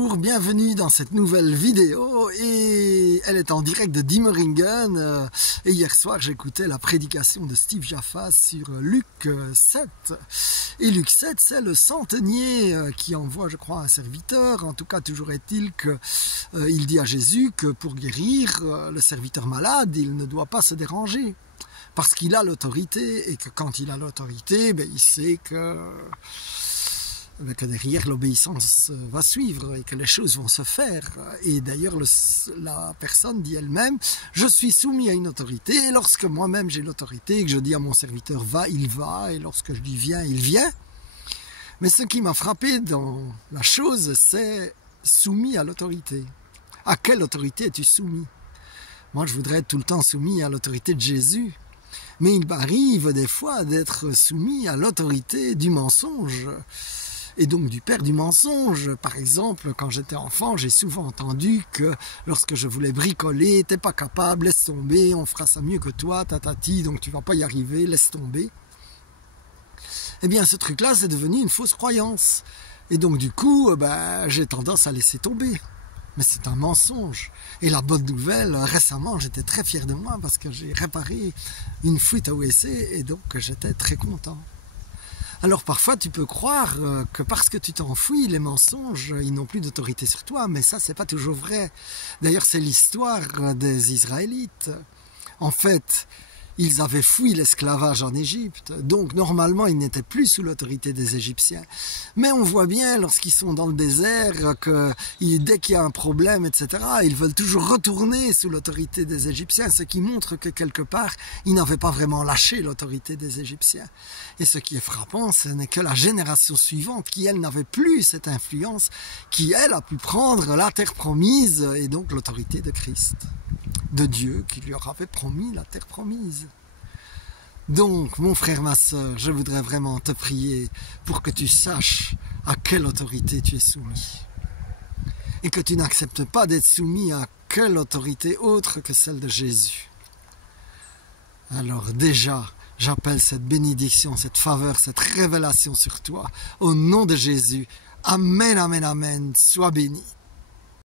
Bienvenue dans cette nouvelle vidéo et elle est en direct de Diemeringen et hier soir j'écoutais la prédication de Steve Jaffa sur Luc 7 et Luc 7 c'est le centenier qui envoie je crois un serviteur. En tout cas toujours est-il qu'il dit à Jésus que pour guérir le serviteur malade il ne doit pas se déranger parce qu'il a l'autorité et que quand il a l'autorité il sait que derrière l'obéissance va suivre et que les choses vont se faire. Et d'ailleurs la personne dit elle-même, je suis soumis à une autorité et lorsque moi-même j'ai l'autorité et que je dis à mon serviteur va, il va, et lorsque je dis viens, il vient. Mais ce qui m'a frappé dans la chose, c'est soumis à l'autorité. À quelle autorité es-tu soumis? Moi je voudrais être tout le temps soumis à l'autorité de Jésus. Mais il m'arrive des fois d'être soumis à l'autorité du mensonge. Et donc du père du mensonge. Par exemple, quand j'étais enfant, j'ai souvent entendu que lorsque je voulais bricoler, t'es pas capable, laisse tomber, on fera ça mieux que toi, tatati, donc tu vas pas y arriver, laisse tomber. Eh bien ce truc-là, c'est devenu une fausse croyance. Et donc du coup, j'ai tendance à laisser tomber. Mais c'est un mensonge. Et la bonne nouvelle, récemment, j'étais très fier de moi parce que j'ai réparé une fuite à WC et donc j'étais très content. Alors parfois tu peux croire que parce que tu t'enfuis, les mensonges, ils n'ont plus d'autorité sur toi, mais ça c'est pas toujours vrai. D'ailleurs c'est l'histoire des Israélites. En fait, ils avaient fui l'esclavage en Égypte, donc normalement ils n'étaient plus sous l'autorité des Égyptiens. Mais on voit bien lorsqu'ils sont dans le désert que dès qu'il y a un problème, etc., ils veulent toujours retourner sous l'autorité des Égyptiens, ce qui montre que quelque part, ils n'avaient pas vraiment lâché l'autorité des Égyptiens. Et ce qui est frappant, ce n'est que la génération suivante qui, elle, n'avait plus cette influence, qui, elle, a pu prendre la terre promise et donc l'autorité de Christ, de Dieu qui lui avait promis la terre promise. Donc, mon frère, ma sœur, je voudrais vraiment te prier pour que tu saches à quelle autorité tu es soumis. Et que tu n'acceptes pas d'être soumis à quelle autorité autre que celle de Jésus. Alors déjà, j'appelle cette bénédiction, cette faveur, cette révélation sur toi. Au nom de Jésus. Amen, amen, amen. Sois béni.